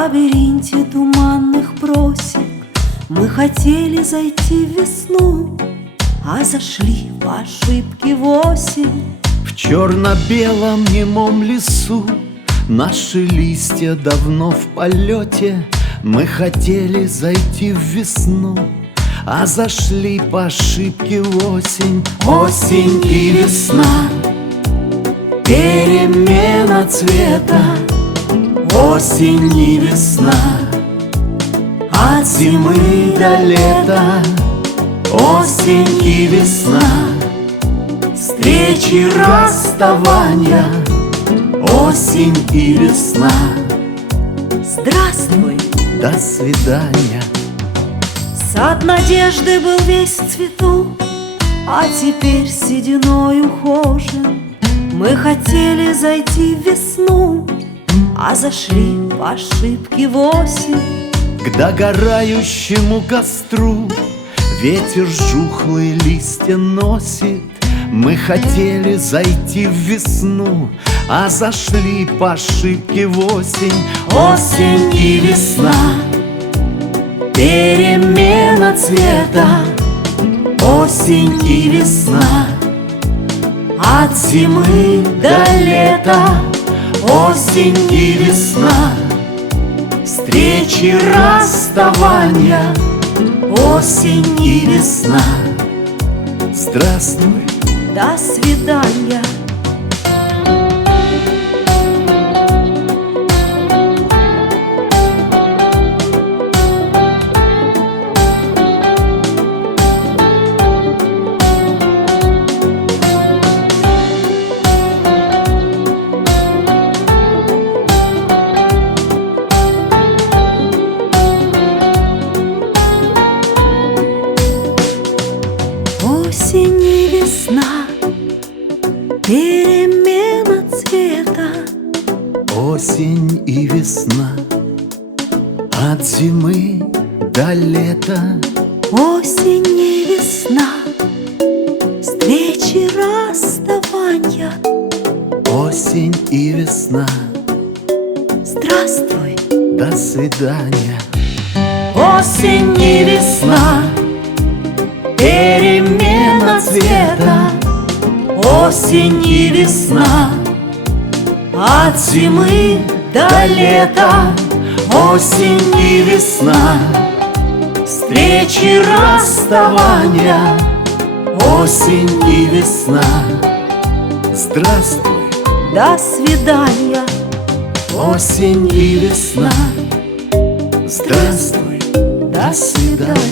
лабиринте туманных просек мы хотели зайти в весну, а зашли по ошибке в осень. В черно-белом немом лесу наши листья давно в полете. Мы хотели зайти в весну, а зашли по ошибке в осень. Осень и весна, перемена цвета. Осень и весна, от зимы до лета. Осень и весна, встречи, расставания. Осень и весна, Здравствуй, до свидания. сад надежды был весь в цвету, а теперь сединой ухожен. Мы хотели зайти в весну, а зашли по ошибке в осень. К догорающему костру ветер жухлые листья носит. Мы хотели зайти в весну, а зашли по ошибке в осень. Осень и весна, перемена цвета. Осень и весна, от зимы до лета. Осень и весна, встречи, расставания. Осень и весна, здравствуй, До свидания. Осень и весна, перемена цвета. осень и весна, от зимы до лета. Осень и весна, встречи, расставания. Осень и весна, Здравствуй, до свидания. осень и весна, перемена цвета. Осень и весна, от зимы до лета. Осень и весна, встречи, расставания. Осень и весна, здравствуй, До свидания. осень и весна, здравствуй, До свидания.